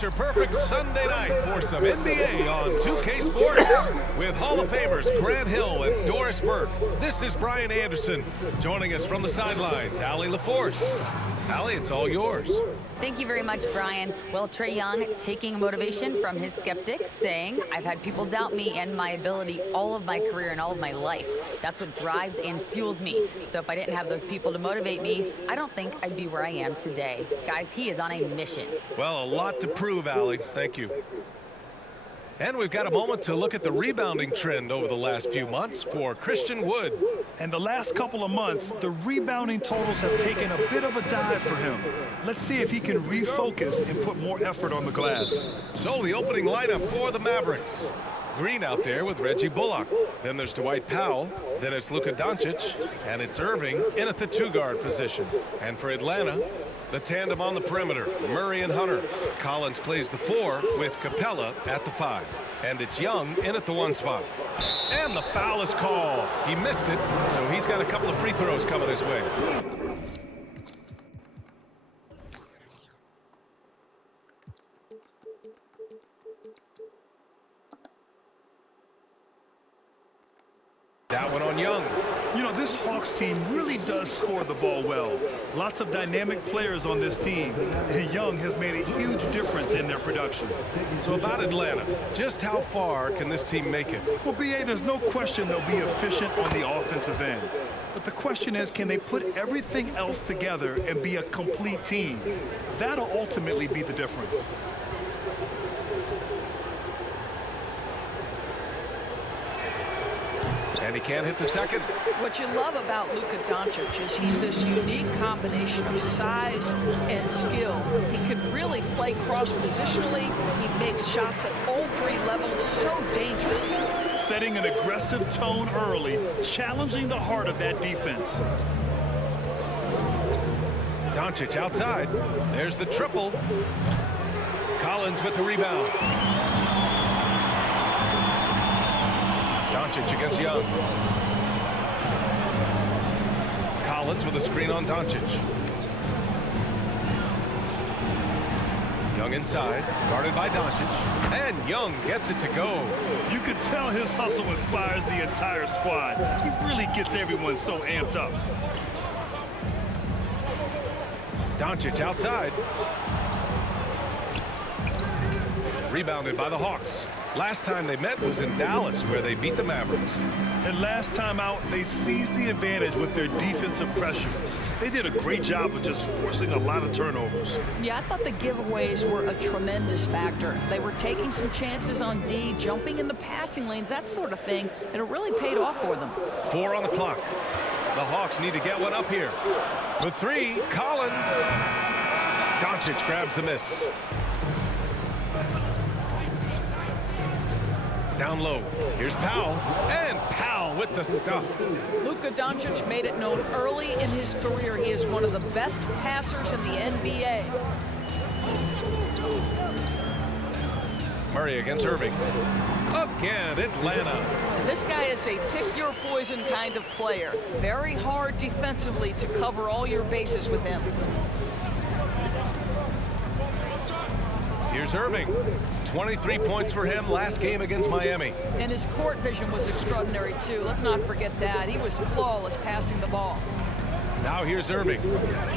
Your perfect Sunday night for some NBA on 2K Sports with Hall of Famers Grant Hill and Doris Burke. This is Brian Anderson. Joining us from the sidelines, Allie LaForce. Allie, it's all yours. Thank you very much, Brian. Well, Trae Young taking motivation from his skeptics, saying, I've had people doubt me and my ability all of my career and all of my life. That's what drives and fuels me. So if I didn't have those people to motivate me, I don't think I'd be where I am today. Guys, he is on a mission. Well, a lot to prove, Allie. Thank you. And we've got a moment to look at the rebounding trend over the last few months for Christian Wood. And the last couple of months, the rebounding totals have taken a bit of a dive for him. Let's see if he can refocus and put more effort on the glass. So the opening lineup for the Mavericks. Green out there with Reggie Bullock. Then there's Dwight Powell. Then it's Luka Doncic. And it's Irving in at the two-guard position. And for Atlanta, the tandem on the perimeter, Murray and Hunter. Collins plays the 4 with Capella at the 5. And it's Young in at the 1 spot. And the foul is called. He missed it, so he's got a couple of free throws coming his way. That one on Young. You know, this Hawks team really does score the ball well. Lots of dynamic players on this team, and Young has made a huge difference in their production. So about Atlanta, just how far can this team make it? Well, B.A., there's no question they'll be efficient on the offensive end. But the question is, can they put everything else together and be a complete team? That'll ultimately be the difference. And he can't hit the second. What you love about Luka Doncic is he's this unique combination of size and skill. He can really play cross-positionally. He makes shots at all 3 levels, so dangerous. Setting an aggressive tone early, challenging the heart of that defense. Doncic outside. There's the triple. Collins with the rebound. Doncic against Young. Collins with a screen on Doncic. Young inside, guarded by Doncic. And Young gets it to go. You can tell his hustle inspires the entire squad. He really gets everyone so amped up. Doncic outside. Rebounded by the Hawks. Last time they met was in Dallas, where they beat the Mavericks. And last time out, they seized the advantage with their defensive pressure. They did a great job of just forcing a lot of turnovers. Yeah, I thought the giveaways were a tremendous factor. They were taking some chances on D, jumping in the passing lanes, that sort of thing, and it really paid off for them. 4 on the clock. The Hawks need to get one up here. For 3, Collins. Doncic grabs the miss. Down low. Here's Powell. And Powell with the stuff. Luka Doncic made it known early in his career he is one of the best passers in the NBA. Murray against Irving. Again, Atlanta. This guy is a pick-your-poison kind of player. Very hard defensively to cover all your bases with him. Here's Irving. 23 points for him last game against Miami. And his court vision was extraordinary, too. Let's not forget that. He was flawless passing the ball. Now here's Irving.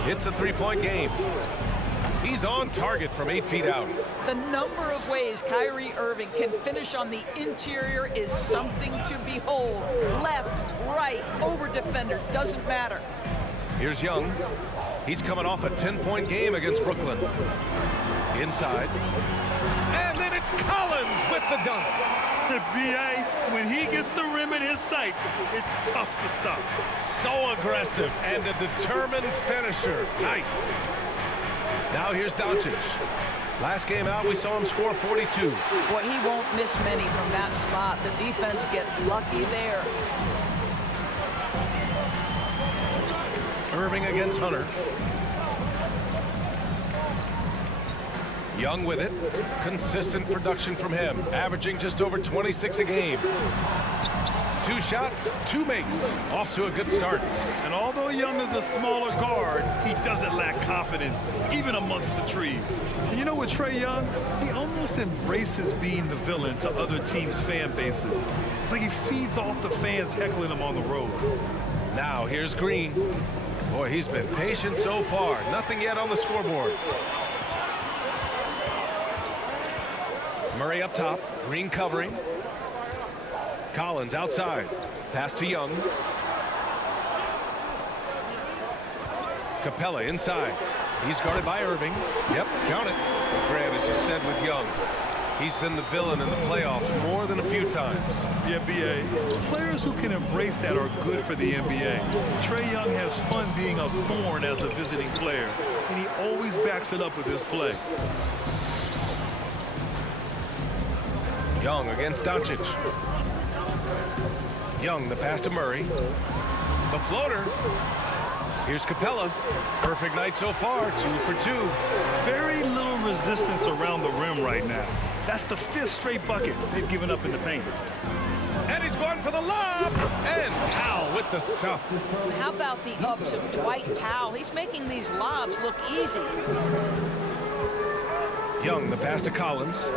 It's a 3-point game. He's on target from 8 feet out. The number of ways Kyrie Irving can finish on the interior is something to behold. Left, right, over defender, doesn't matter. Here's Young. He's coming off a 10-point game against Brooklyn. Inside. And then it's Collins with the dunk. B.A., when he gets the rim in his sights, it's tough to stop. So aggressive and a determined finisher. Nice. Now here's Doncic. Last game out, we saw him score 42. Boy, he won't miss many from that spot. The defense gets lucky there. Irving against Hunter. Young with it. Consistent production from him, averaging just over 26 a game. 2 2 shots, 2 makes. Off to a good start. And although Young is a smaller guard, he doesn't lack confidence, even amongst the trees. And you know what, Trae Young? He almost embraces being the villain to other teams' fan bases. It's like he feeds off the fans heckling him on the road. Now here's Green. Boy, he's been patient so far. Nothing yet on the scoreboard. Murray up top. Green covering. Collins outside. Pass to Young. Capella inside. He's guarded by Irving. Yep, count it. Grant, as you said with Young, he's been the villain in the playoffs more than a few times. Yeah, B.A. Players who can embrace that are good for the NBA. Trae Young has fun being a thorn as a visiting player, and he always backs it up with his play. Young against Doncic. Young, the pass to Murray. The floater. Here's Capella. Perfect night so far, 2 for 2. Very little resistance around the rim right now. That's the 5th straight bucket they've given up in the paint. And he's going for the lob. And Powell with the stuff. And how about the ups of Dwight Powell? He's making these lobs look easy. Young, the pass to Collins.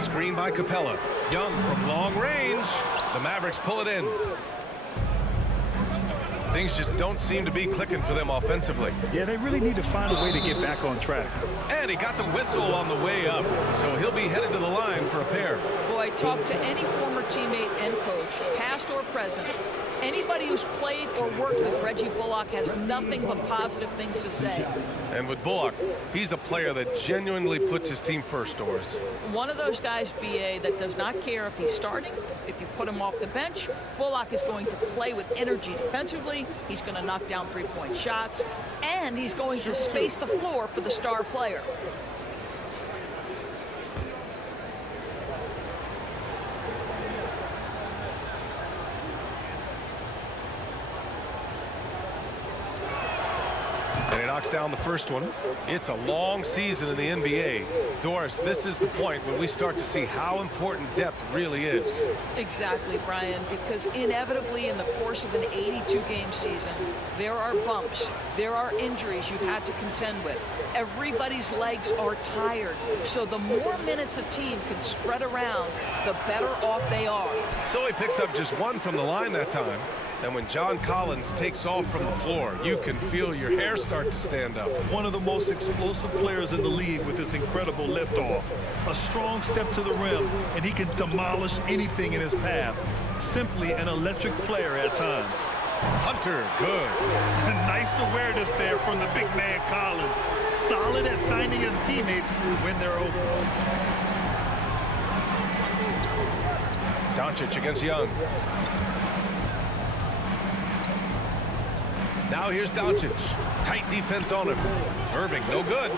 Screen by Capella. Young from long range. The Mavericks pull it in. Things just don't seem to be clicking for them offensively. Yeah, they really need to find a way to get back on track. And he got the whistle on the way up, so he'll be headed to the line for a pair. Boy, talk to any former teammate and coach, past or present. Anybody who's played or worked with Reggie Bullock has nothing but positive things to say. And with Bullock, he's a player that genuinely puts his team first, Doris. One of those guys, B.A., that does not care if he's starting, if you put him off the bench. Bullock is going to play with energy defensively. He's going to knock down three-point shots. And he's going to space the floor for the star player. And he knocks down the first one. It's a long season in the NBA. Doris, this is the point when we start to see how important depth really is. Exactly, Brian, because inevitably in the course of an 82-game season, there are bumps, there are injuries you've had to contend with. Everybody's legs are tired, so the more minutes a team can spread around, the better off they are. So he picks up just 1 from the line that time. And when John Collins takes off from the floor, you can feel your hair start to stand up. One of the most explosive players in the league with this incredible liftoff. A strong step to the rim, and he can demolish anything in his path. Simply an electric player at times. Hunter, good. Nice awareness there from the big man Collins. Solid at finding his teammates when they're open. Doncic against Young. Now here's Doncic. Tight defense on him. Irving, no good.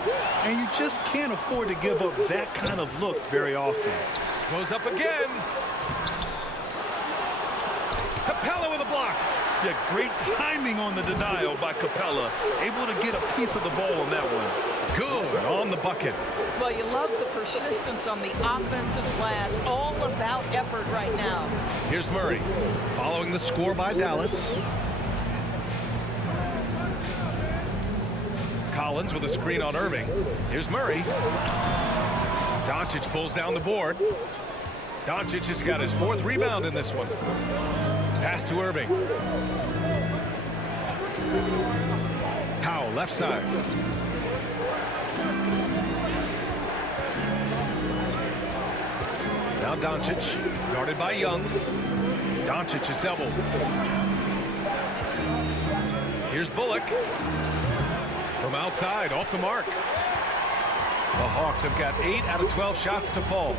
And you just can't afford to give up that kind of look very often. Goes up again. Capella with a block. Yeah, great timing on the denial by Capella. Able to get a piece of the ball on that one. Good on the bucket. Well, you love the persistence on the offensive glass. All about effort right now. Here's Murray. Following the score by Dallas. Collins with a screen on Irving. Here's Murray. Doncic pulls down the board. Doncic has got his 4th rebound in this one. Pass to Irving. Powell, left side. Now Doncic, guarded by Young. Doncic is doubled. Here's Bullock. From outside, off the mark. The Hawks have got 8 out of 12 shots to fall.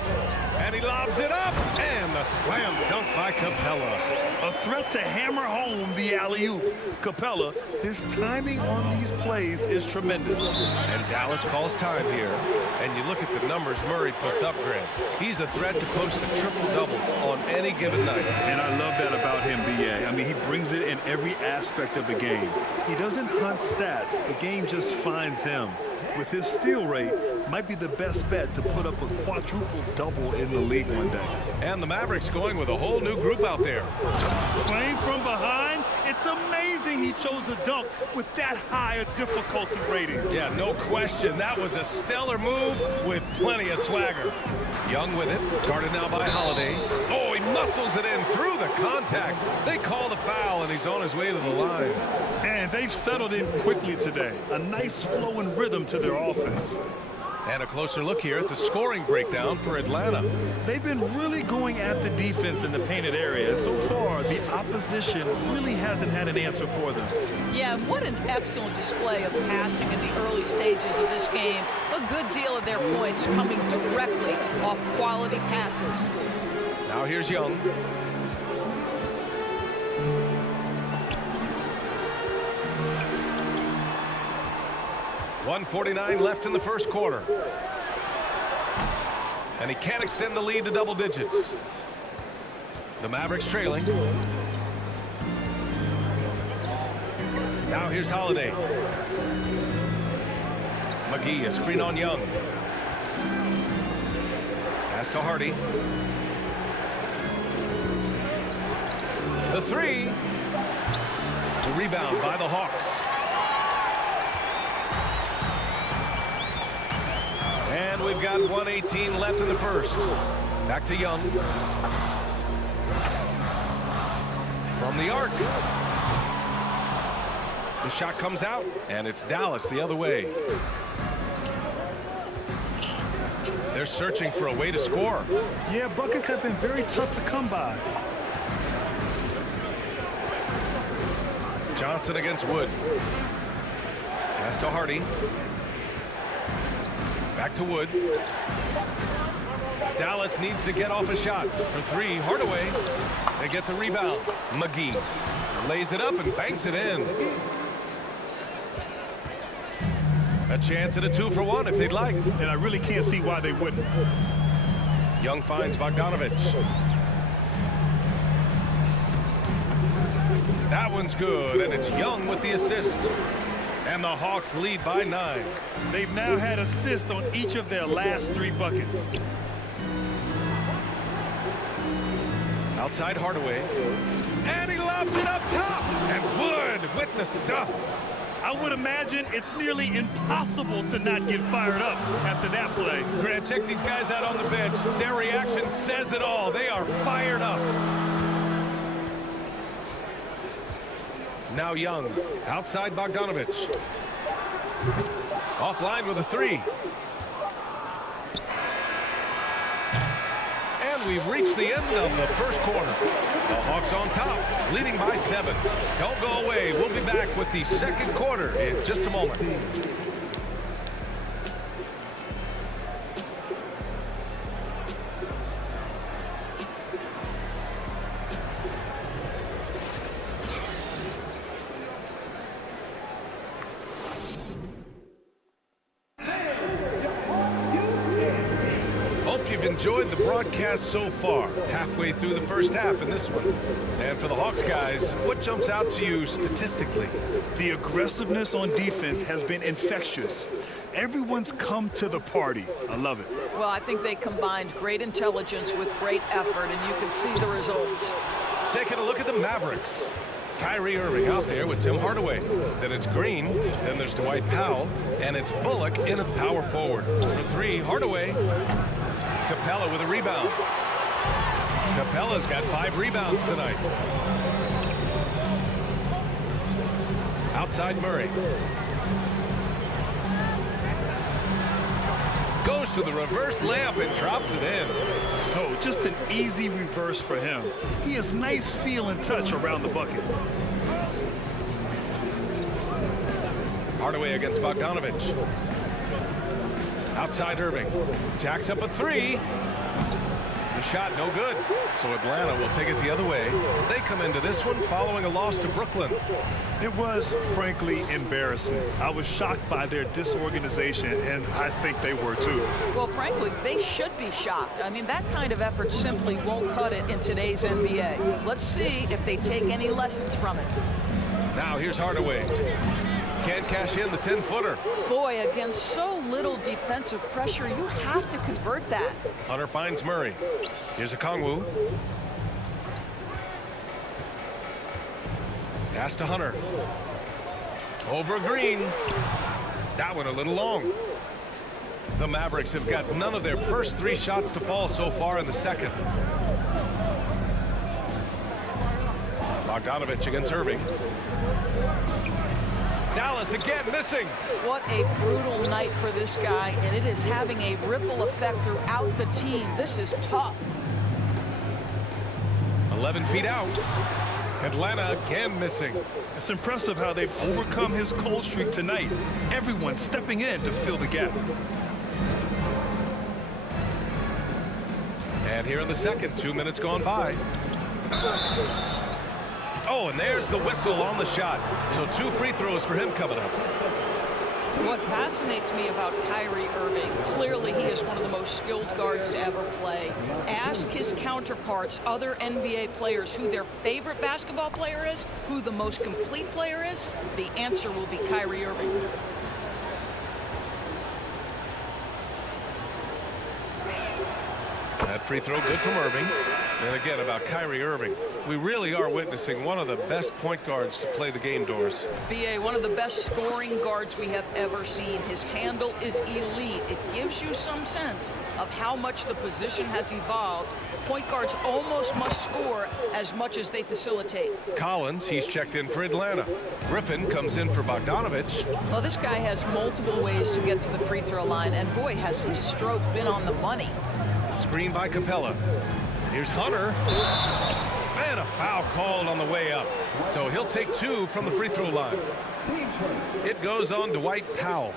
And he lobs it up. And the slam dunk by Capella. A threat to hammer home the alley-oop. Capella, his timing on these plays is tremendous. And Dallas calls time here. And you look at the numbers Murray puts up, Grant. He's a threat to post a triple-double on any given night. And I love that about him, B.A. I mean, he brings it in every aspect of the game. He doesn't hunt stats. The game just finds him. With his steal rate, might be the best bet to put up a quadruple-double in in the league one day. And the Mavericks going with a whole new group out there. Playing from behind, it's amazing he chose a dunk with that high a difficulty rating. Yeah, no question. That was a stellar move with plenty of swagger. Young with it, guarded now by Holiday. Oh, he muscles it in through the contact. They call the foul, and he's on his way to the line. And they've settled in quickly today. A nice flowing rhythm to their offense. And a closer look here at the scoring breakdown for Atlanta. They've been really going at the defense in the painted area, and so far the opposition really hasn't had an answer for them. Yeah, what an excellent display of passing in the early stages of this game. A good deal of their points coming directly off quality passes. Now here's Young. .149 left in the first quarter. And he can't extend the lead to double digits. The Mavericks trailing. Now here's Holiday. McGee, a screen on Young. Pass to Hardy. The three. The rebound by the Hawks. And we've got 1:18 left in the first. Back to Young. From the arc. The shot comes out, and it's Dallas the other way. They're searching for a way to score. Yeah, buckets have been very tough to come by. Johnson against Wood. Pass to Hardy. Back to Wood. Dallas needs to get off a shot. For three, Hardaway. They get the rebound. McGee lays it up and banks it in. A chance at a 2-for-1 if they'd like. And I really can't see why they wouldn't. Young finds Bogdanovich. That one's good, and it's Young with the assist. And the Hawks lead by 9. They've now had assists on each of their last 3 buckets. Outside Hardaway. And he lobs it up top. And Wood with the stuff. I would imagine it's nearly impossible to not get fired up after that play. Grant, check these guys out on the bench. Their reaction says it all. They are fired up. Now Young, outside Bogdanovich. Offline with a 3. And we've reached the end of the first quarter. The Hawks on top, leading by 7. Don't go away. We'll be back with the second quarter in just a moment. Enjoyed the broadcast so far, halfway through the first half in this one. And for the Hawks guys, what jumps out to you statistically? The aggressiveness on defense has been infectious. Everyone's come to the party. I love it. Well, I think they combined great intelligence with great effort, and you can see the results. Taking a look at the Mavericks. Kyrie Irving out there with Tim Hardaway. Then it's Green. Then there's Dwight Powell. And it's Bullock in at power forward. For 3, Hardaway. Capella with a rebound. Capella's got 5 rebounds tonight. Outside Murray. Goes to the reverse layup and drops it in. Oh, just an easy reverse for him. He has nice feel and touch around the bucket. Hardaway against Bogdanovich. Outside Irving. Jacks up a 3. The shot no good. So Atlanta will take it the other way. They come into this one following a loss to Brooklyn. It was, frankly, embarrassing. I was shocked by their disorganization, and I think they were too. Well, frankly, they should be shocked. I mean, that kind of effort simply won't cut it in today's NBA. Let's see if they take any lessons from it. Now here's Hardaway. Can't cash in the 10-footer. Boy, against so little defensive pressure, you have to convert that. Hunter finds Murray. Here's a Kongwu. Pass to Hunter. Over Green. That one a little long. The Mavericks have got none of their first 3 shots to fall so far in the second. Bogdanovich against Irving. Dallas again missing. What a brutal night for this guy, and it is having a ripple effect throughout the team. This is tough. 11 feet out. Atlanta again missing. It's impressive how they've overcome his cold streak tonight. Everyone stepping in to fill the gap. And here in the second, 2 minutes gone by. Oh, and there's the whistle on the shot. So 2 free throws for him coming up. What fascinates me about Kyrie Irving, clearly he is one of the most skilled guards to ever play. Ask his counterparts, other NBA players, who their favorite basketball player is, who the most complete player is. The answer will be Kyrie Irving. That free throw good from Irving. And again, about Kyrie Irving, we really are witnessing one of the best point guards to play the game, Doris. BA, one of the best scoring guards we have ever seen. His handle is elite. It gives you some sense of how much the position has evolved. Point guards almost must score as much as they facilitate. Collins, he's checked in for Atlanta. Griffin comes in for Bogdanovich. Well, this guy has multiple ways to get to the free throw line, and boy, has his stroke been on the money. Screen by Capella. Here's Hunter. And a foul called on the way up. So he'll take 2 from the free throw line. It goes on Dwight Powell.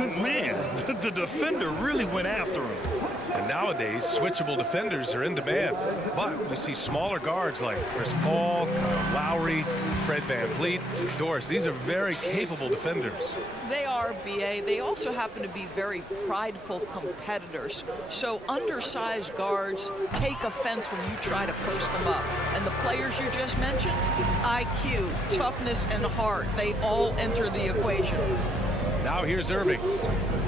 Man, the defender really went after him. And nowadays, switchable defenders are in demand. But we see smaller guards like Chris Paul, Kyle Lowry, Fred VanVleet. Doris, these are very capable defenders. They are, BA. They also happen to be very prideful competitors. So undersized guards take offense when you try to post them up. And the players you just mentioned, IQ, toughness, and heart, they all enter the equation. Now here's Irving.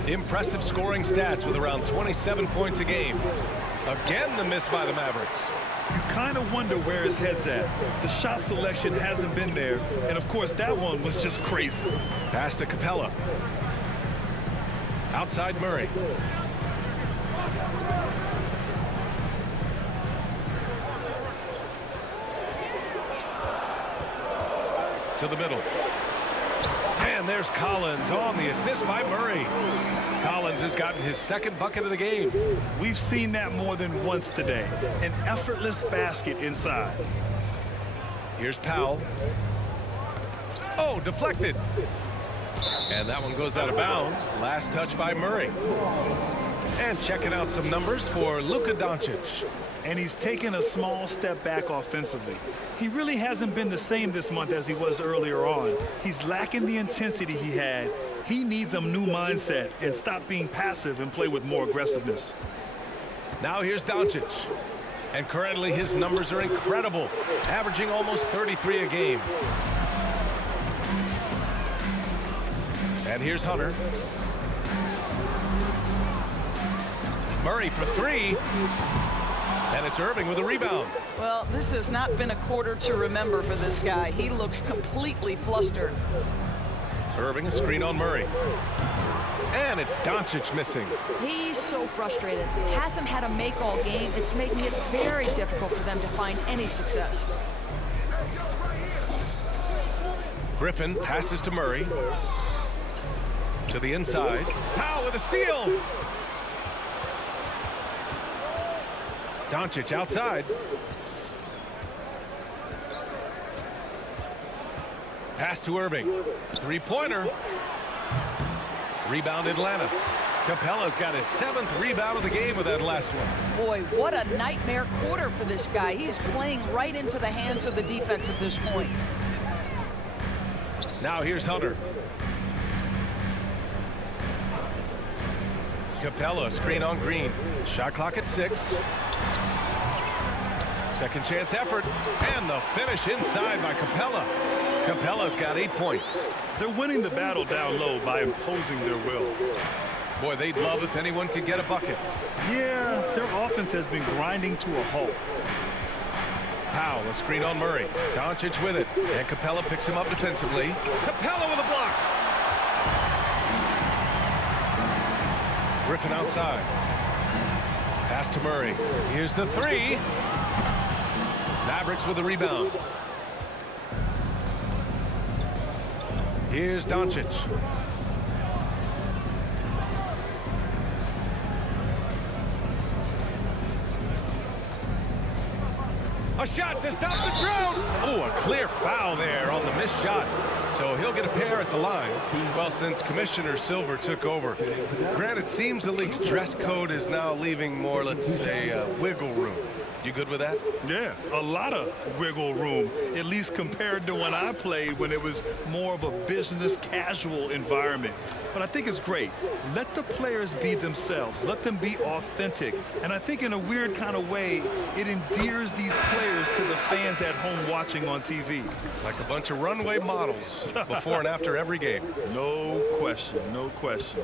Impressive scoring stats with around 27 points a game. Again, the miss by the Mavericks. You kind of wonder where his head's at. The shot selection hasn't been there, and of course that one was just crazy. Pass to Capella. Outside Murray. To the middle. And there's Collins on the assist by Murray. Collins has gotten his 2nd bucket of the game. We've seen that more than once today. An effortless basket inside. Here's Powell. Oh, deflected. And that one goes out of bounds. Last touch by Murray. And checking out some numbers for Luka Doncic. And he's taken a small step back offensively. He really hasn't been the same this month as he was earlier on. He's lacking the intensity he had. He needs a new mindset and stop being passive and play with more aggressiveness. Now here's Doncic. And currently his numbers are incredible, averaging almost 33 a game. And here's Hunter. Murray for 3. And it's Irving with a rebound. Well, this has not been a quarter to remember for this guy. He looks completely flustered. Irving, a screen on Murray. And it's Doncic missing. He's so frustrated. Hasn't had a make-all game. It's making it very difficult for them to find any success. Griffin passes to Murray. To the inside. Powell with a steal. Doncic outside. Pass to Irving. 3-pointer. Rebound Atlanta. Capella's got his 7th rebound of the game with that last one. Boy, what a nightmare quarter for this guy. He's playing right into the hands of the defense at this point. Now here's Hunter. Capella, screen on Green. Shot clock at 6. Second chance effort. And the finish inside by Capella. Capella's got 8 points. They're winning the battle down low by imposing their will. Boy, they'd love if anyone could get a bucket. Yeah, their offense has been grinding to a halt. Powell, a screen on Murray. Doncic with it, and Capella picks him up defensively. Capella with a block. Griffin outside. Pass to Murray. Here's the three. Mavericks with the rebound. Here's Doncic. A shot to stop the drought. Oh, a clear foul there on the missed shot. So he'll get a pair at the line. Well, since Commissioner Silver took over, Grant, it seems the league's dress code is now leaving more, let's say, wiggle room. You good with that? Yeah, a lot of wiggle room, at least compared to when I played, when it was more of a business casual environment. But I think it's great. Let the players be themselves. Let them be authentic. And I think in a weird kind of way, it endears these players to the fans at home watching on TV. Like a bunch of runway models before and after every game. No question, no question.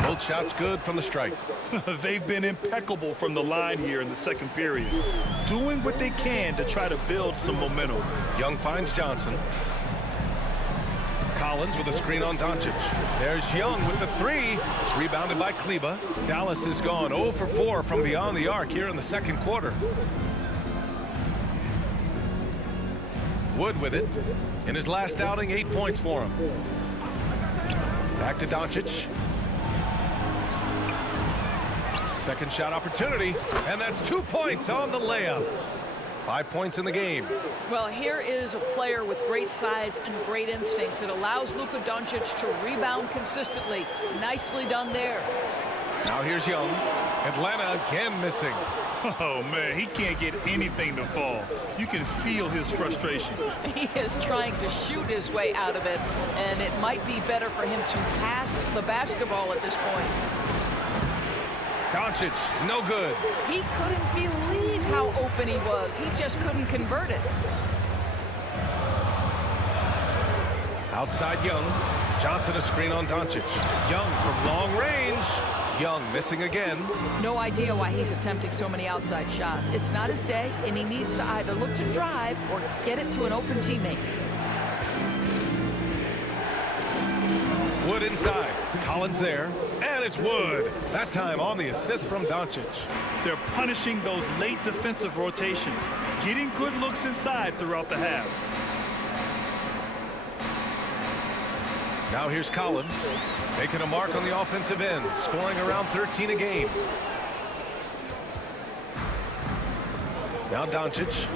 Both shots good from the strike. They've been impeccable from the line here in the second period, doing what they can to try to build some momentum. Young finds Johnson. Collins with a screen on Doncic. There's Young with the three. Rebounded by Kleba. Dallas has gone 0 for 4 from beyond the arc here in the second quarter. Wood with it. In his last outing, 8 points for him. Back to Doncic. Second shot opportunity, and that's 2 points on the layup. 5 points in the game. Well, here is a player with great size and great instincts. It allows Luka Doncic to rebound consistently. Nicely done there. Now here's Young. Atlanta again missing. Oh, man, he can't get anything to fall. You can feel his frustration. He is trying to shoot his way out of it, and it might be better for him to pass the basketball at this point. Doncic, no good. He couldn't believe how open he was. He just couldn't convert it. Outside Young. Johnson a screen on Doncic. Young from long range. Young missing again. No idea why he's attempting so many outside shots. It's not his day, and he needs to either look to drive or get it to an open teammate. Wood inside. Collins there. And it's Wood. That time on the assist from Doncic. They're punishing those late defensive rotations, getting good looks inside throughout the half. Now here's Collins, making a mark on the offensive end, scoring around 13 a game. Now Doncic.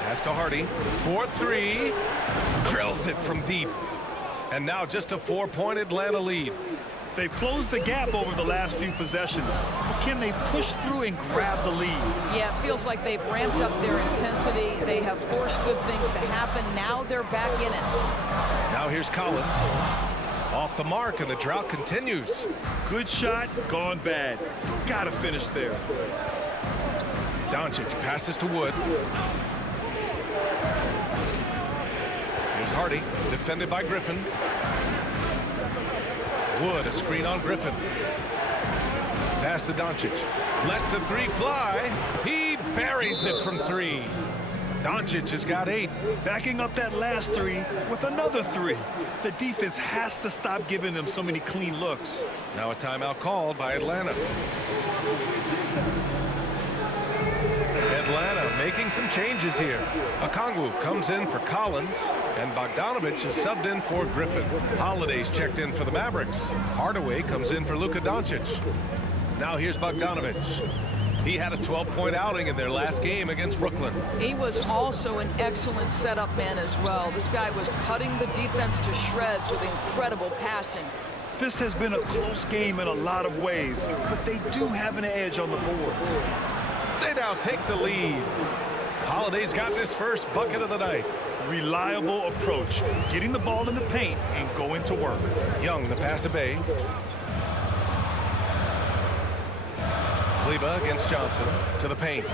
Pass to Hardy. 4-3. Drills it from deep. And now just a 4-point Atlanta lead. They've closed the gap over the last few possessions. But can they push through and grab the lead? Yeah, it feels like they've ramped up their intensity. They have forced good things to happen. Now they're back in it. Now here's Collins. Off the mark, and the drought continues. Good shot, gone bad. Gotta finish there. Doncic passes to Wood. Here's Hardy, defended by Griffin. Wood, a screen on Griffin. Pass to Doncic. Lets the three fly. He buries it from three. Doncic has got 8. Backing up that last three with another 3. The defense has to stop giving them so many clean looks. Now a timeout called by Atlanta. Atlanta making some changes here. Okongwu comes in for Collins, and Bogdanovich is subbed in for Griffin. Holiday's checked in for the Mavericks. Hardaway comes in for Luka Doncic. Now here's Bogdanovich. He had a 12-point outing in their last game against Brooklyn. He was also an excellent setup man as well. This guy was cutting the defense to shreds with incredible passing. This has been a close game in a lot of ways, but they do have an edge on the boards. They now take the lead. Holiday's got his first bucket of the night. Reliable approach, getting the ball in the paint and going to work. Young, the pass to Bay. Kleba against Johnson to the paint.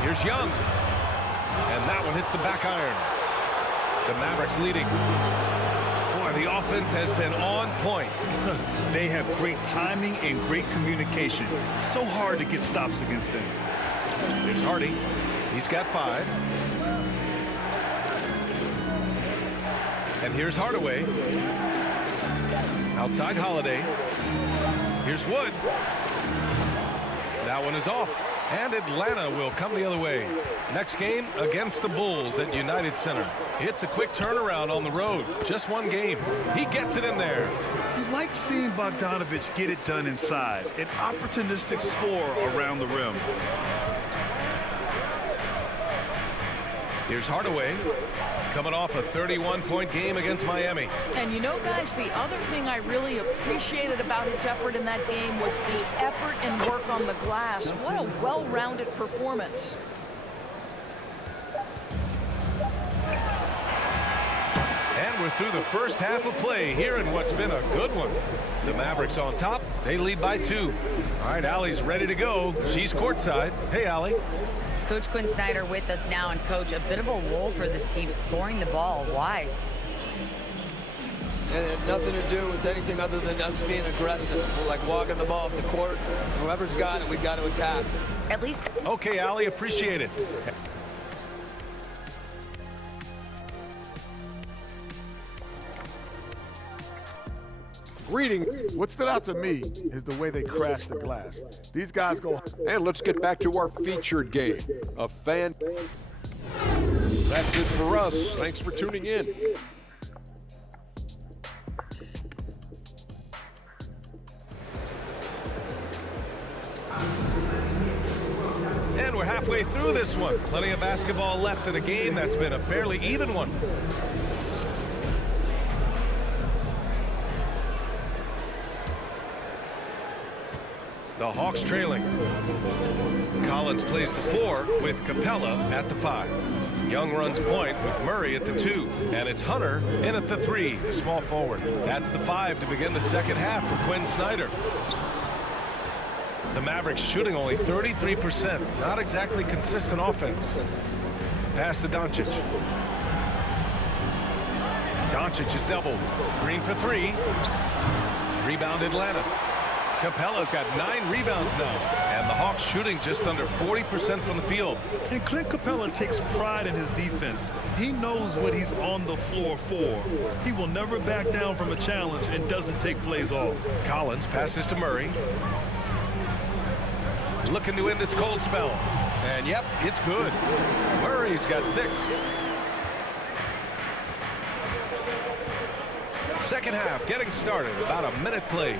Here's Young. And that one hits the back iron. The Mavericks leading. Boy, the offense has been on point. They have great timing and great communication. So hard to get stops against them. There's Hardy. He's got 5. And here's Hardaway. Outside Holiday. Here's Wood. That one is off. And Atlanta will come the other way. Next game against the Bulls at United Center. It's a quick turnaround on the road. Just one game. He gets it in there. You like seeing Bogdanovich get it done inside. An opportunistic score around the rim. Here's Hardaway. Coming off a 31-point game against Miami. And you know, guys, the other thing I really appreciated about his effort in that game was the effort and work on the glass. What a well-rounded performance. And we're through the first half of play here in what's been a good one. The Mavericks on top. They lead by 2. All right, Allie's ready to go. She's courtside. Hey, Allie. Coach Quinn Snyder with us now, and Coach, a bit of a lull for this team scoring the ball. Why? And it had nothing to do with anything other than us being aggressive. We're like walking the ball up the court. Whoever's got it, we've got to attack. At least. Okay, Allie, appreciate it. Greetings. What stood out to me is the way they crash the glass. These guys go. And let's get back to our featured game. A fan. That's it for us. Thanks for tuning in. And we're halfway through this one. Plenty of basketball left in a game that's been a fairly even one. The Hawks trailing. Collins plays the 4 with Capella at the 5. Young runs point with Murray at the 2. And it's Hunter in at the 3, the small forward. That's the 5 to begin the second half for Quinn Snyder. The Mavericks shooting only 33%. Not exactly consistent offense. Pass to Doncic. Doncic is doubled. Green for 3. Rebound Atlanta. Capella's got 9 rebounds now, and the Hawks shooting just under 40% from the field. And Clint Capella takes pride in his defense. He knows what he's on the floor for. He will never back down from a challenge and doesn't take plays off. Collins passes to Murray. Looking to end this cold spell. And yep, it's good. Murray's got 6. Second half getting started. About a minute played.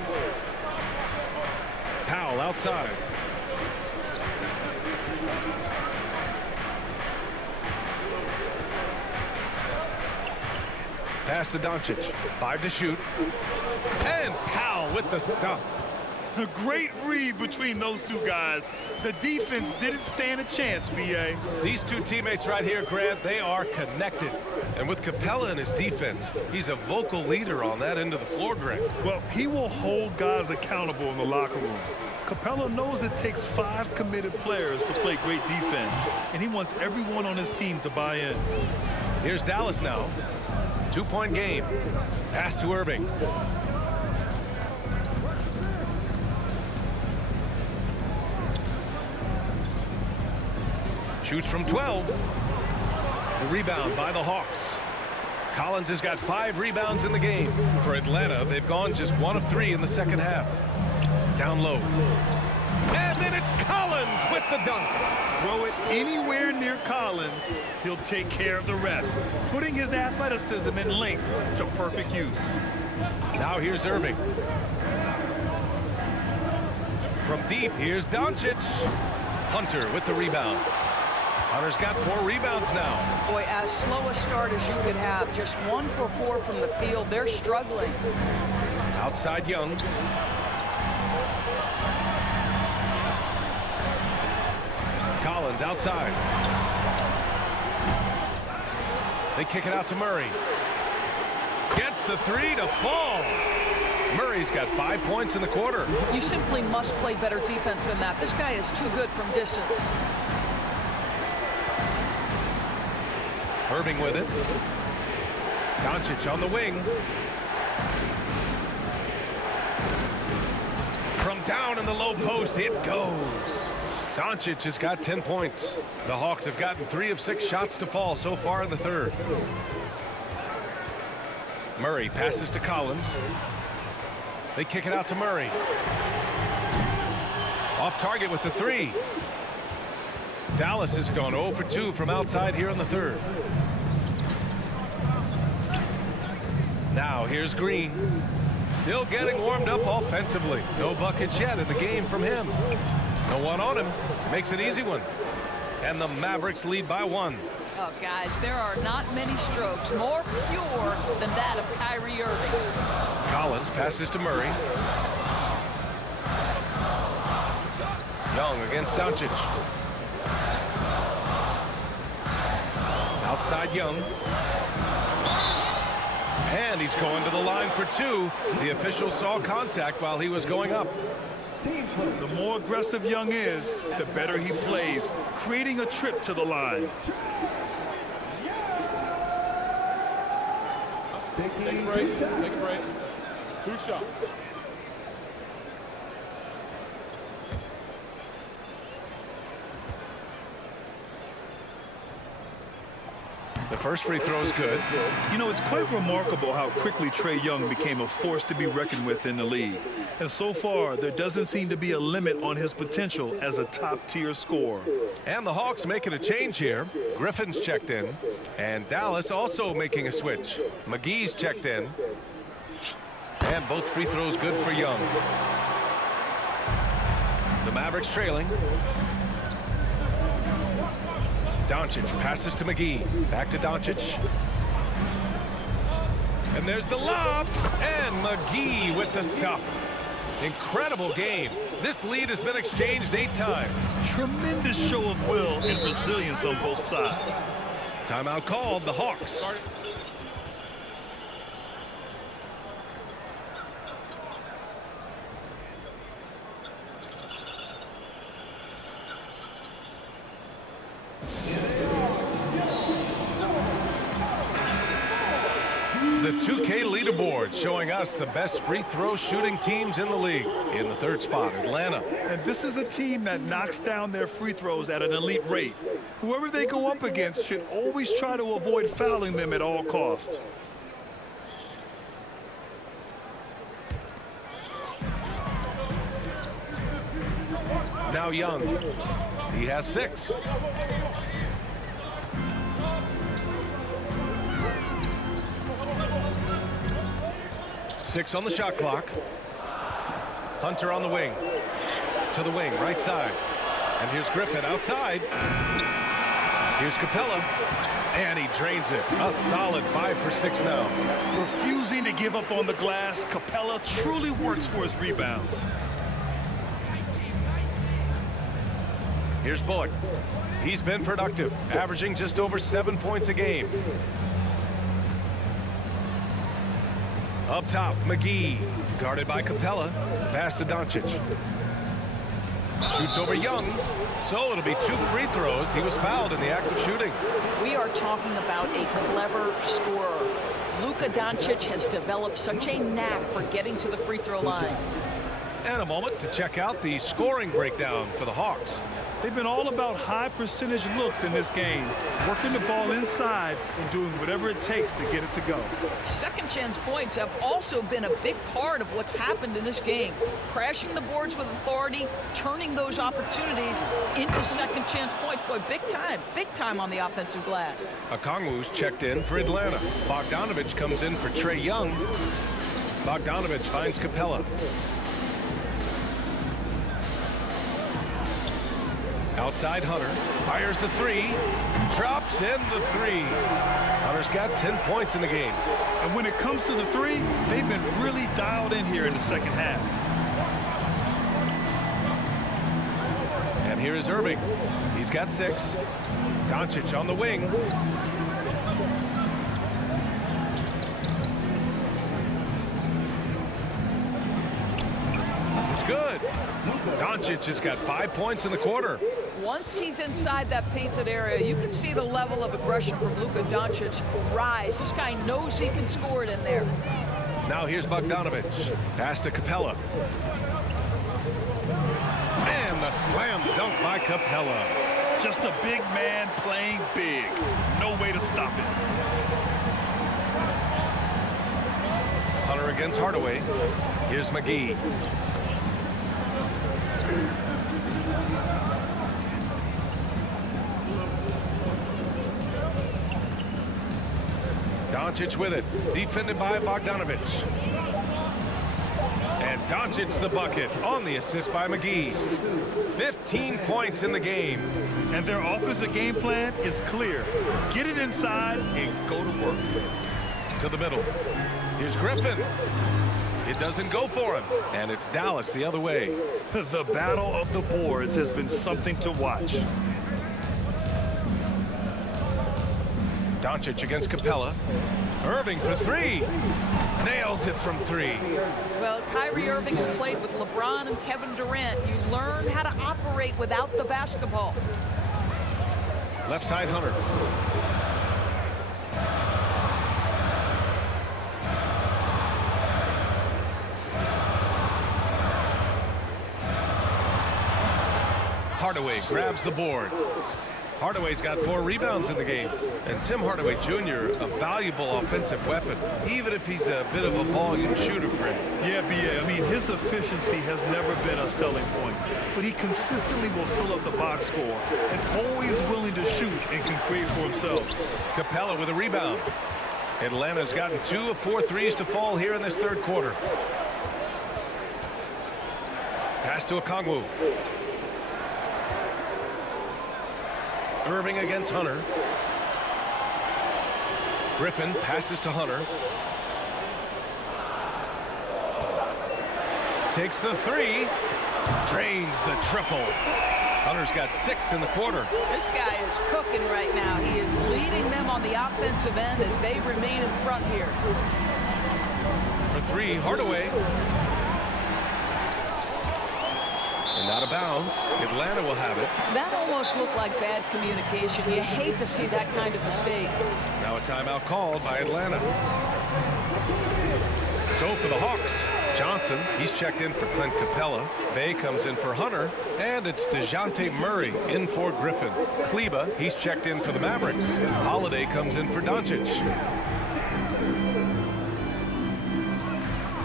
Powell outside. Pass to Doncic. 5 to shoot. And Powell with the stuff. A great read between those two guys. The defense didn't stand a chance, B.A. These two teammates right here, Grant, they are connected. And with Capella in his defense, he's a vocal leader on that end of the floor, Grant. Well, he will hold guys accountable in the locker room. Capella knows it takes 5 committed players to play great defense, and he wants everyone on his team to buy in. Here's Dallas now. 2-point game. Pass to Irving. Shoots from 12. The rebound by the Hawks. Collins has got 5 rebounds in the game. For Atlanta, they've gone just 1 of 3 in the second half. Down low. And then it's Collins with the dunk. Throw it anywhere near Collins, he'll take care of the rest, putting his athleticism and length to perfect use. Now here's Irving. From deep, here's Doncic. Hunter with the rebound. Hunter's got 4 rebounds now. Boy, as slow a start as you could have, just 1 for 4 from the field. They're struggling. Outside Young. Collins outside. They kick it out to Murray. Gets the 3 to fall. Murray's got 5 points in the quarter. You simply must play better defense than that. This guy is too good from distance. Irving with it. Doncic on the wing. From down in the low post, it goes. Doncic has got 10 points. The Hawks have gotten 3 of 6 shots to fall so far in the third. Murray passes to Collins. They kick it out to Murray. Off target with the 3. Dallas has gone 0 for 2 from outside here in the third. Now here's Green. Still getting warmed up offensively. No buckets yet in the game from him. No one on him. Makes an easy one. And the Mavericks lead by 1. Oh, guys, there are not many strokes more pure than that of Kyrie Irving's. Collins passes to Murray. Young against Doncic. Outside Young. And he's going to the line for 2. The official saw contact while he was going up. The more aggressive Young is, the better he plays, creating a trip to the line. Take a break. Take a break. 2 shots. The first free throw is good. You know, it's quite remarkable how quickly Trae Young became a force to be reckoned with in the league. And so far, there doesn't seem to be a limit on his potential as a top-tier scorer. And the Hawks making a change here. Griffin's checked in. And Dallas also making a switch. McGee's checked in. And both free throws good for Young. The Mavericks trailing. Doncic passes to McGee. Back to Doncic. And there's the lob. And McGee with the stuff. Incredible game. This lead has been exchanged 8 times. Tremendous show of will and resilience on both sides. Timeout called, the Hawks. The 2K leaderboard showing us the best free throw shooting teams in the league. In the third spot, Atlanta. And this is a team that knocks down their free throws at an elite rate. Whoever they go up against should always try to avoid fouling them at all costs. Now Young. He has 6. Six on the shot clock. Hunter on the wing. To the wing, right side. And here's Griffin outside. Here's Capella. And he drains it. A solid 5 for 6 now. Refusing to give up on the glass, Capella truly works for his rebounds. Here's Bullock. He's been productive, averaging just over 7 points a game. Up top, McGee, guarded by Capella. Pass to Doncic. Shoots over Young, so it'll be 2 free throws. He was fouled in the act of shooting. We are talking about a clever scorer. Luka Doncic has developed such a knack for getting to the free throw line. And a moment to check out the scoring breakdown for the Hawks. They've been all about high percentage looks in this game, working the ball inside and doing whatever it takes to get it to go. Second chance points have also been a big part of what's happened in this game. Crashing the boards with authority, turning those opportunities into second chance points. Boy, big time on the offensive glass. Okongwu's checked in for Atlanta. Bogdanovich comes in for Trae Young. Bogdanovich finds Capella. Outside Hunter, fires the 3, drops in the 3. Hunter's got 10 points in the game. And when it comes to the 3, they've been really dialed in here in the second half. And here is Irving. He's got 6. Doncic on the wing. is good. Doncic has got 5 points in the quarter. Once he's inside that painted area, you can see the level of aggression from Luka Doncic rise. This guy knows he can score it in there. Now here's Bogdanovic. Pass to Capella. And the slam dunk by Capella. Just a big man playing big. No way to stop it. Hunter against Hardaway. Here's McGee. Doncic with it. Defended by Bogdanovic. And Doncic the bucket on the assist by McGee. 15 points in the game. And their offensive game plan is clear. Get it inside and go to work. To the middle. Here's Griffin. It doesn't go for him. And it's Dallas the other way. The battle of the boards has been something to watch. Doncic against Capella. Irving for three. Nails it from three. Well, Kyrie Irving has played with LeBron and Kevin Durant. You learn how to operate without the basketball. Left side, Hunter. Hardaway grabs the board. Hardaway's got 4 rebounds in the game. And Tim Hardaway Jr., a valuable offensive weapon, even if he's a bit of a volume shooter, Greg. Yeah, B.A. I mean, his efficiency has never been a selling point, but he consistently will fill up the box score and always willing to shoot and can create for himself. Capella with a rebound. Atlanta's gotten 2 of 4 threes to fall here in this third quarter. Pass to Okongwu. Irving against Hunter. Griffin passes to Hunter. Takes the three. Drains the triple. Hunter's got 6 in the quarter. This guy is cooking right now. He is leading them on the offensive end as they remain in front here. For 3, Hardaway. And out of bounds. Atlanta will have it. That almost looked like bad communication. You hate to see that kind of mistake. Now a timeout called by Atlanta. So for the Hawks, Johnson, he's checked in for Clint Capella. Bay comes in for Hunter. And it's DeJounte Murray in for Griffin. Kleba, he's checked in for the Mavericks. Holiday comes in for Doncic.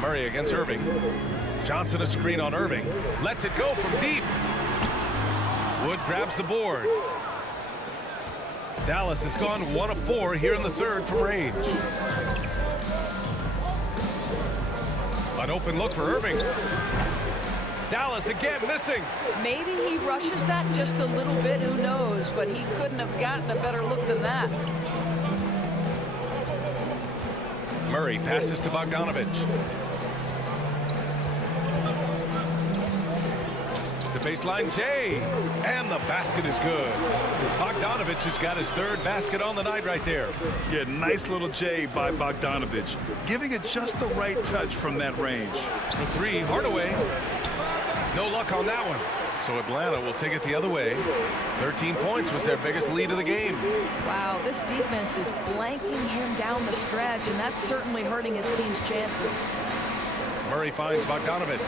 Murray against Irving. Johnson a screen on Irving. Lets it go from deep. Wood grabs the board. Dallas has gone 1 of 4 here in the third from range. An open look for Irving. Dallas again missing. Maybe he rushes that just a little bit, who knows, but he couldn't have gotten a better look than that. Murray passes to Bogdanovic. The baseline J, and the basket is good. Bogdanovic has got his 3rd basket on the night right there. Yeah, nice little J by Bogdanovic, giving it just the right touch from that range. For 3, Hardaway. No luck on that one. So Atlanta will take it the other way. 13 points was their biggest lead of the game. Wow, this defense is blanking him down the stretch, and that's certainly hurting his team's chances. Murray finds Bogdanovic.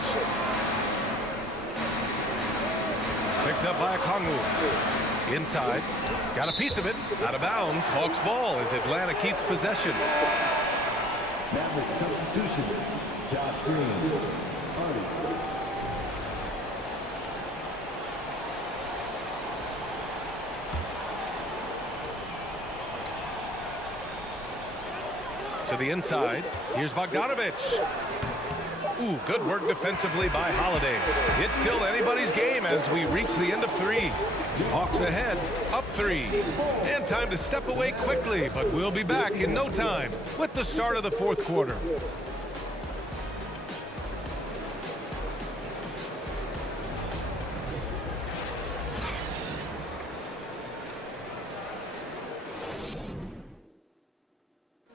Picked up by Okongwu. Inside. Got a piece of it. Out of bounds. Hawks ball as Atlanta keeps possession. Maverick substitution. Josh Green. To the inside. Here's Bogdanovic. Ooh, good work defensively by Holiday. It's still anybody's game as we reach the end of 3. Hawks ahead, up 3. And time to step away quickly, but we'll be back in no time with the start of the 4th quarter.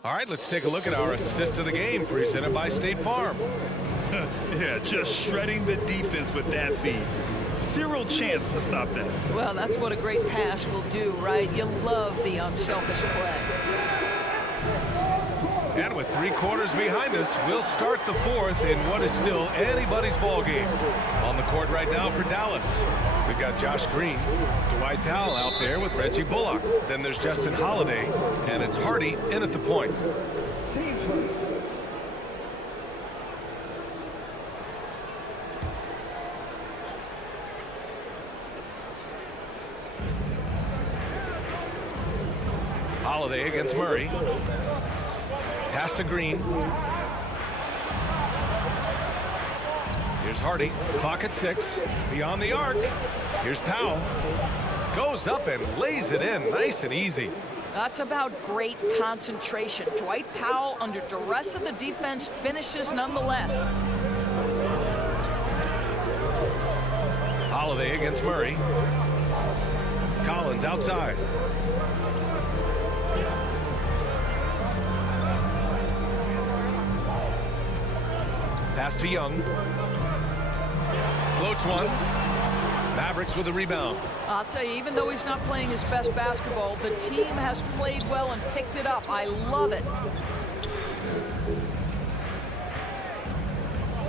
All right, let's take a look at our assist of the game presented by State Farm. Yeah, just shredding the defense with that feed. Zero chance to stop that. Well, that's what a great pass will do, right? You love the unselfish play. And with 3 quarters behind us, we'll start the 4th in what is still anybody's ball game. On the court right now for Dallas, we've got Josh Green, Dwight Powell out there with Reggie Bullock. Then there's Justin Holiday, and it's Hardy in at the point. Holiday against Murray. Pass to Green. Here's Hardy. Clock at 6. Beyond the arc. Here's Powell. Goes up and lays it in nice and easy. That's about great concentration. Dwight Powell, under duress of the defense, finishes nonetheless. Holiday against Murray. Collins outside. Pass to Young. Floats one. Mavericks with a rebound. I'll tell you, even though he's not playing his best basketball, the team has played well and picked it up. I love it.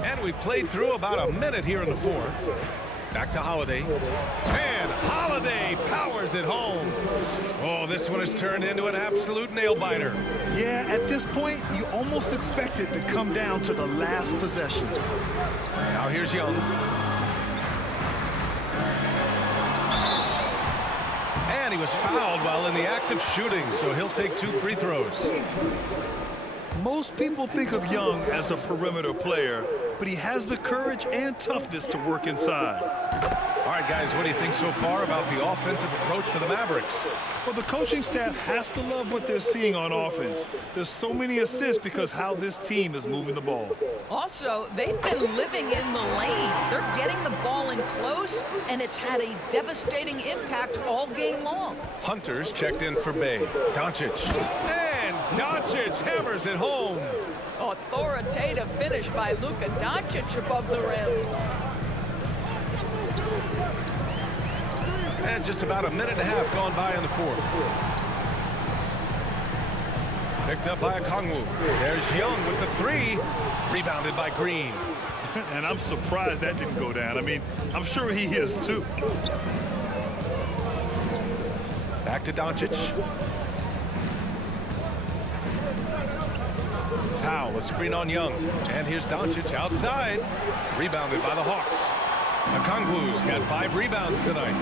And we played through about a minute here in the 4th. Back to Holiday. And Holiday powers it home. Oh, this one has turned into an absolute nail-biter. Yeah, at this point, you almost expect it to come down to the last possession. Now here's Young. And he was fouled while in the act of shooting, so he'll take 2 free throws. Most people think of Young as a perimeter player, but he has the courage and toughness to work inside. All right, guys, what do you think so far about the offensive approach for the Mavericks? Well, the coaching staff has to love what they're seeing on offense. There's so many assists because how this team is moving the ball. Also, they've been living in the lane. They're getting the ball in close, and it's had a devastating impact all game long. Hunter's checked in for Bay. Doncic. And Doncic hammers it home. Authoritative finish by Luka Doncic above the rim. And just about a minute and a half gone by in the 4th. Picked up by Okongwu. There's Young with the 3. Rebounded by Green. And I'm surprised that didn't go down. I mean, I'm sure he is too. Back to Doncic. Powell, a screen on Young. And here's Doncic outside. Rebounded by the Hawks. Okongwu's got 5 rebounds tonight.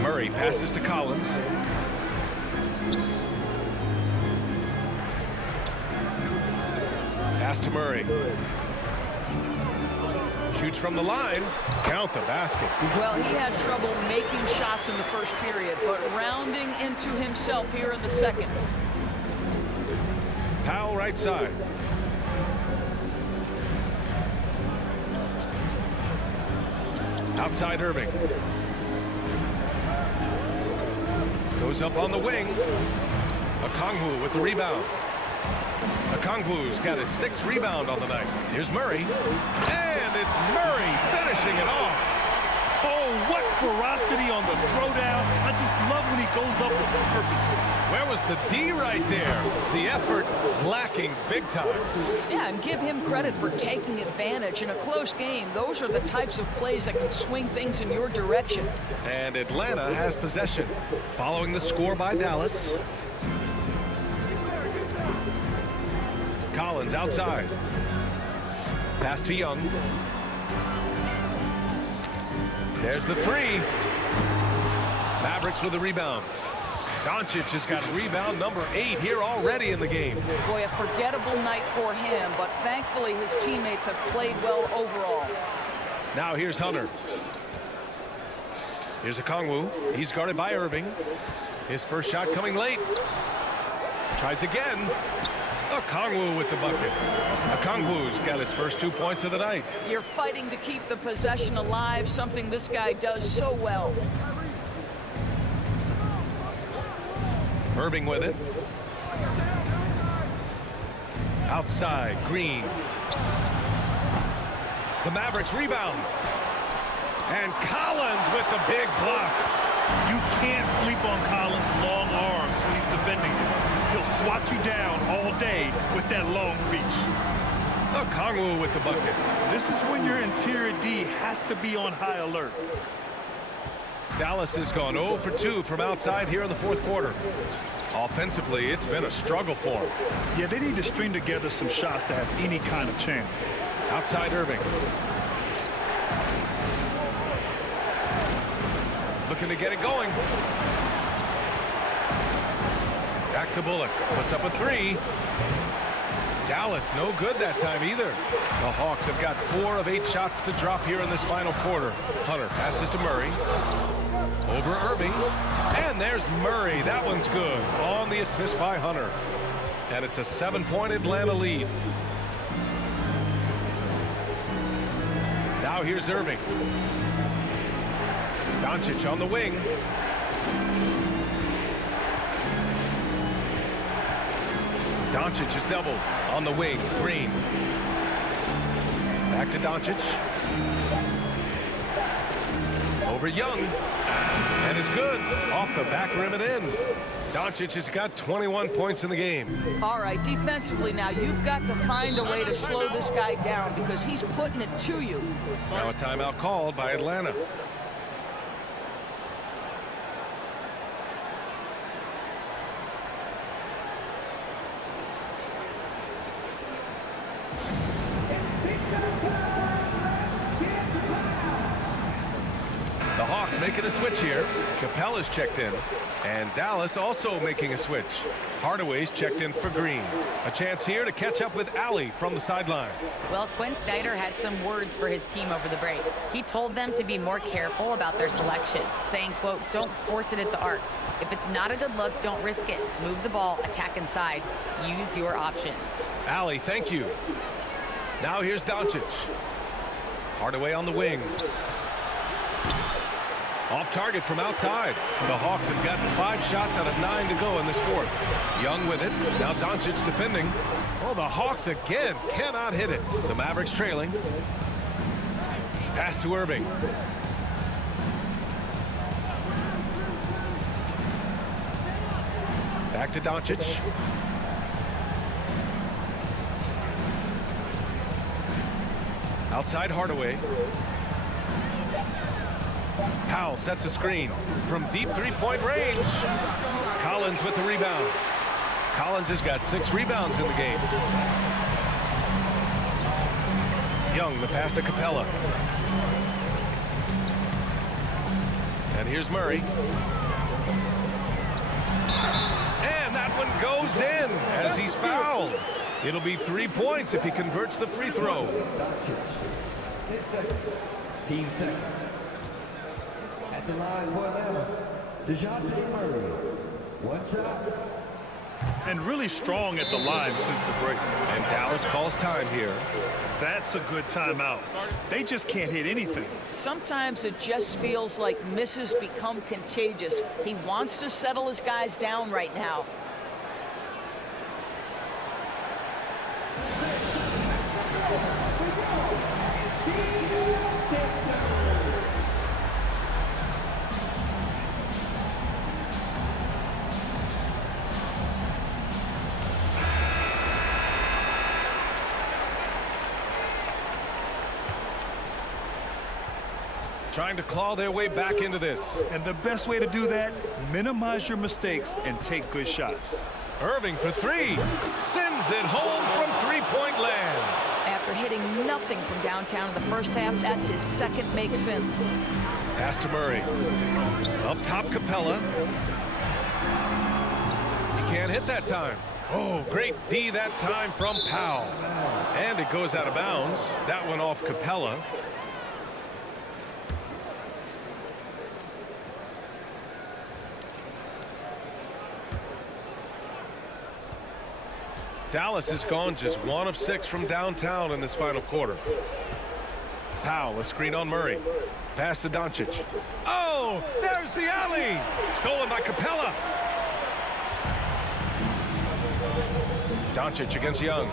Murray passes to Collins. Pass to Murray. Shoots from the line. Count the basket. Well, he had trouble making shots in the first period, but rounding into himself here in the second. Powell right side. Outside Irving. Goes up on the wing. Okongwu with the rebound. Okongwu's got his 6th rebound on the night. Here's Murray. And it's Murray finishing it off. Oh, what ferocity on the throwdown. I just love when he goes up with purpose. Where was the D right there? The effort lacking big time. Yeah, and give him credit for taking advantage in a close game. Those are the types of plays that can swing things in your direction. And Atlanta has possession. Following the score by Dallas. Collins outside. Pass to Young. There's the 3. Mavericks with a rebound. Doncic has got rebound number 8 here already in the game. Boy, a forgettable night for him, but thankfully his teammates have played well overall. Now here's Hunter. Here's Okongwu. He's guarded by Irving. His first shot coming late. Tries again. Okongwu with the bucket. Okongwu's got his first 2 points of the night. You're fighting to keep the possession alive, something this guy does so well. Irving with it. Outside, Green. The Mavericks rebound. And Collins with the big block. You can't sleep on Collins' long arms when he's defending you. He'll swat you down all day with that long reach. Kongwu with the bucket. This is when your interior D has to be on high alert. Dallas has gone 0 for 2 from outside here in the fourth quarter. Offensively, it's been a struggle for them. Yeah, they need to string together some shots to have any kind of chance. Outside Irving. Looking to get it going. Back to Bullock. Puts up a three. Dallas no good that time either. The Hawks have got 4 of 8 shots to drop here in this final quarter. Hunter passes to Murray. Over Irving. And there's Murray. That one's good. On the assist by Hunter. And it's a 7-point Atlanta lead. Now here's Irving. Doncic on the wing. Doncic is doubled on the wing. Green. Back to Doncic. Over Young. And is good. Off the back rim and in. Doncic has got 21 points in the game. All right, defensively now, you've got to find a way to slow this guy down because he's putting it to you. Now a timeout called by Atlanta. The Hawks making a switch here. Capella's checked in. And Dallas also making a switch. Hardaway's checked in for Green. A chance here to catch up with Allie from the sideline. Well, Quinn Snyder had some words for his team over the break. He told them to be more careful about their selections, saying, quote, don't force it at the arc. If it's not a good look, don't risk it. Move the ball, attack inside. Use your options. Allie, thank you. Now here's Doncic. Hardaway on the wing. Off target from outside. The Hawks have gotten 5 shots out of 9 to go in this fourth. Young with it. Now Doncic defending. Oh, the Hawks again cannot hit it. The Mavericks trailing. Pass to Irving. Back to Doncic. Outside Hardaway. Powell sets a screen from deep three-point range. Collins with the rebound. Collins has got 6 rebounds in the game. Young, the pass to Capella. And here's Murray. And that one goes in as he's fouled. It'll be 3 points if he converts the free throw. Team second. At the line for Atlanta, Murray. 1 shot. And really strong at the line since the break. And Dallas calls time here. That's a good timeout. They just can't hit anything. Sometimes it just feels like misses become contagious. He wants to settle his guys down right now. Trying to claw their way back into this. And the best way to do that, minimize your mistakes and take good shots. Irving for 3. Sends it home from three-point land. After hitting nothing from downtown in the first half, that's his second make sense. Pass to Murray. Up top, Capella. He can't hit that time. Oh, great D that time from Powell. And it goes out of bounds. That one off Capella. Dallas has gone just 1 of 6 from downtown in this final quarter. Powell, a screen on Murray. Pass to Doncic. Oh, there's the alley. Stolen by Capella. Doncic against Young.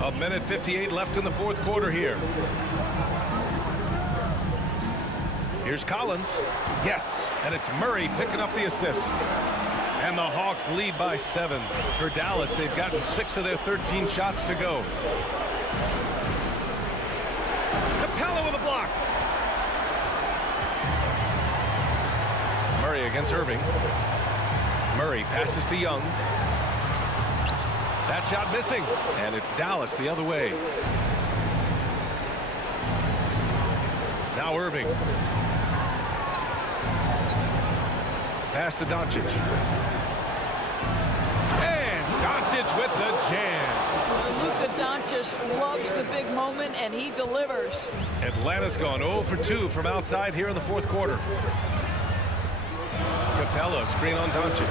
1:58 left in the fourth quarter here. Here's Collins. Yes, and it's Murray picking up the assist. And the Hawks lead by 7. For Dallas, they've gotten 6 of their 13 shots to go. Capella with a block. Murray against Irving. Murray passes to Young. That shot missing, and it's Dallas the other way. Now Irving. Pass to Doncic. And Doncic with the jam. Luka Doncic loves the big moment, and he delivers. Atlanta's gone 0 for 2 from outside here in the fourth quarter. Capella, screen on Doncic.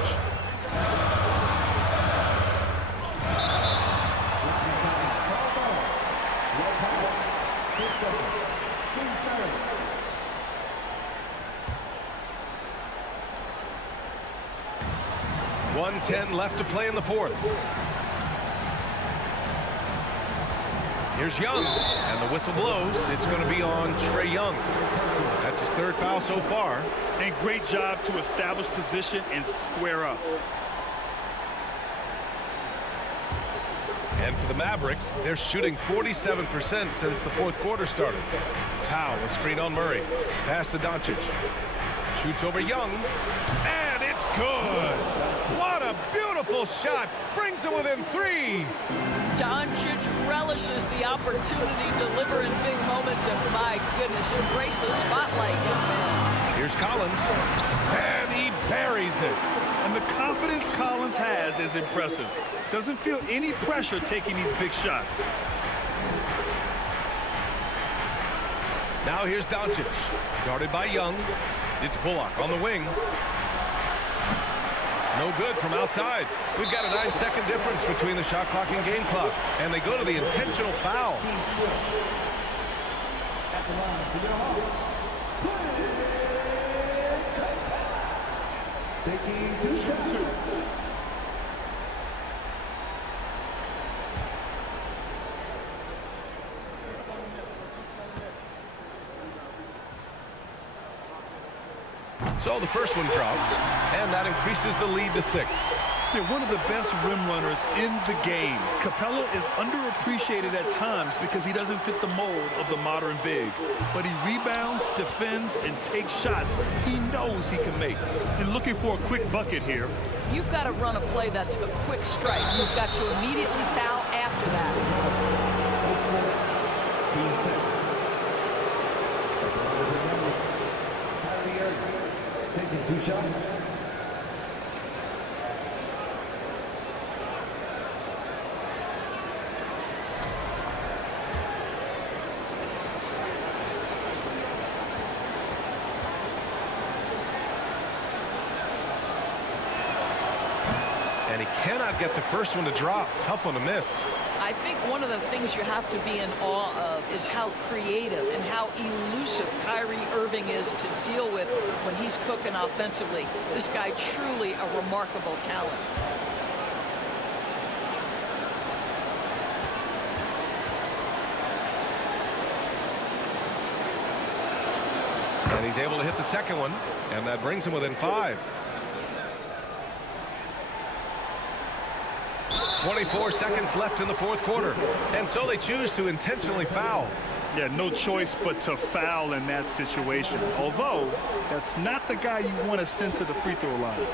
.110 left to play in the fourth. Here's Young, and the whistle blows. It's going to be on Trae Young. That's his 3rd foul so far. And great job to establish position and square up. And for the Mavericks, they're shooting 47% since the fourth quarter started. Powell, a screen on Murray. Pass to Doncic. Shoots over Young, and it's good. What a beautiful shot. Brings it within 3. Doncic relishes the opportunity to deliver in big moments, and my goodness, embrace the spotlight, young man. Here's Collins, and he buries it. And the confidence Collins has is impressive. Doesn't feel any pressure taking these big shots. Now here's Doncic, guarded by Young. It's Bullock on the wing. No good from outside. We've got a 9-second difference between the shot clock and game clock. And they go to the intentional foul. At the line for the Hawks. Taking 2 shots. So the first one drops, and that increases the lead to 6. They're one of the best rim runners in the game. Capella is underappreciated at times because he doesn't fit the mold of the modern big. But he rebounds, defends, and takes shots he knows he can make. And looking for a quick bucket here. You've got to run a play that's a quick strike. You've got to immediately foul after that. Team set. At the line for the Mavericks. Kyrie Irving taking 2 shots. And he cannot get the first one to drop. Tough one to miss. I think one of the things you have to be in awe of is how creative and how elusive Kyrie Irving is to deal with when he's cooking offensively. This guy truly a remarkable talent. And he's able to hit the second one, and that brings him within 5. 24 seconds left in the fourth quarter, and so they choose to intentionally foul. Yeah, no choice but to foul in that situation. Although, that's not the guy you want to send to the free throw line.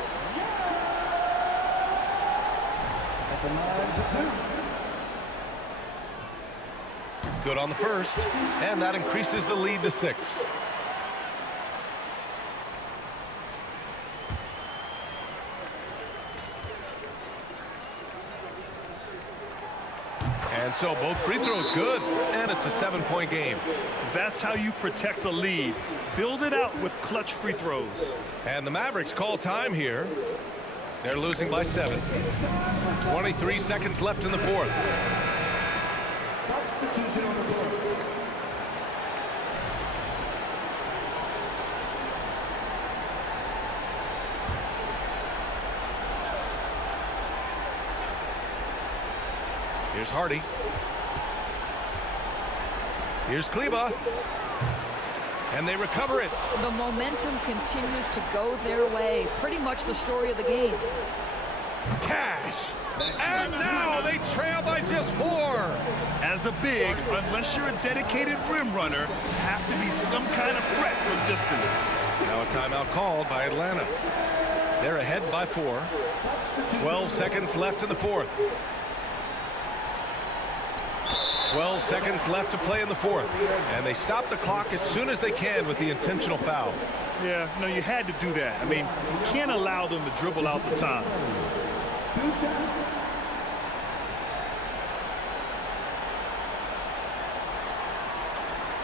At the line for 2. Good on the first, and that increases the lead to 6. And so both free throws good, and it's a 7-point game. That's how you protect a lead. Build it out with clutch free throws. And the Mavericks call time here. They're losing by 7. 23 seconds left in the fourth. Substitution on the board. Here's Hardy. Here's Kleba. And they recover it. The momentum continues to go their way. Pretty much the story of the game. Cash. And now they trail by just 4. As a big, unless you're a dedicated rim runner, have to be some kind of threat from distance. Now a timeout called by Atlanta. They're ahead by 4. 12 seconds left in the fourth. 12 seconds left to play in the fourth. And they stop the clock as soon as they can with the intentional foul. Yeah, no, you had to do that. I mean, you can't allow them to dribble out the time. 2 shots.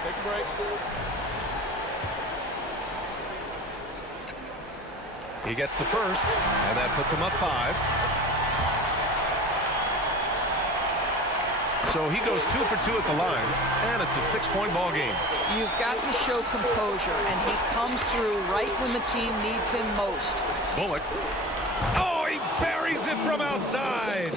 Take a break. He gets the first, and that puts him up 5. So he goes 2 for 2 at the line, and it's a 6-point ball game. You've got to show composure, and he comes through right when the team needs him most. Bullock. Oh, he buries it from outside.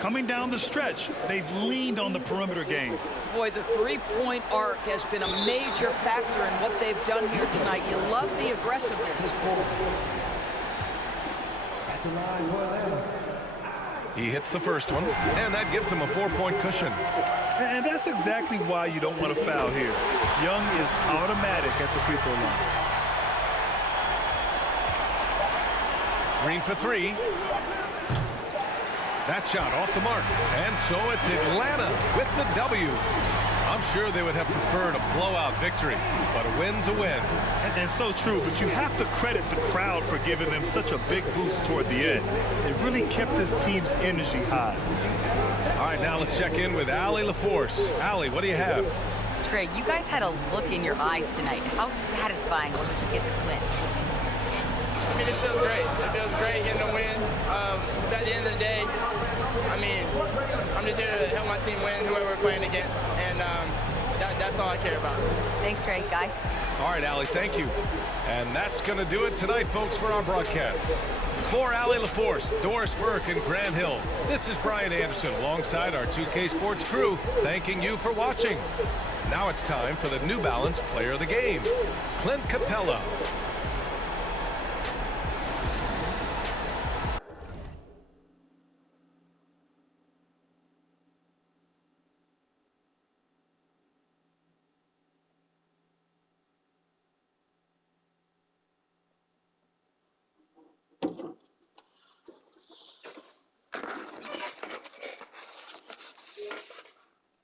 Coming down the stretch, they've leaned on the perimeter game. Boy, the three-point arc has been a major factor in what they've done here tonight. You love the aggressiveness. At the line for Atlanta. He hits the first one, and that gives him a 4-point cushion. And that's exactly why you don't want to foul here. Young is automatic at the free throw line. Green for 3. That shot off the mark. And so it's Atlanta with the W. I'm sure they would have preferred a blowout victory, but a win's a win. And so true, but you have to credit the crowd for giving them such a big boost toward the end. It really kept this team's energy high. All right, now let's check in with Allie LaForce. Allie, what do you have? Trey, you guys had a look in your eyes tonight. How satisfying was it to get this win? I mean, it feels great. It feels great getting a win. But at the end of the day, I mean, I'm just here to help my team win, whoever we're playing against, and that's all I care about. Thanks, Trey. Guys. All right, Allie, thank you. And that's going to do it tonight, folks, for our broadcast. For Allie LaForce, Doris Burke, and Grant Hill, this is Brian Anderson alongside our 2K Sports crew, thanking you for watching. Now it's time for the New Balance Player of the Game, Clint Capella.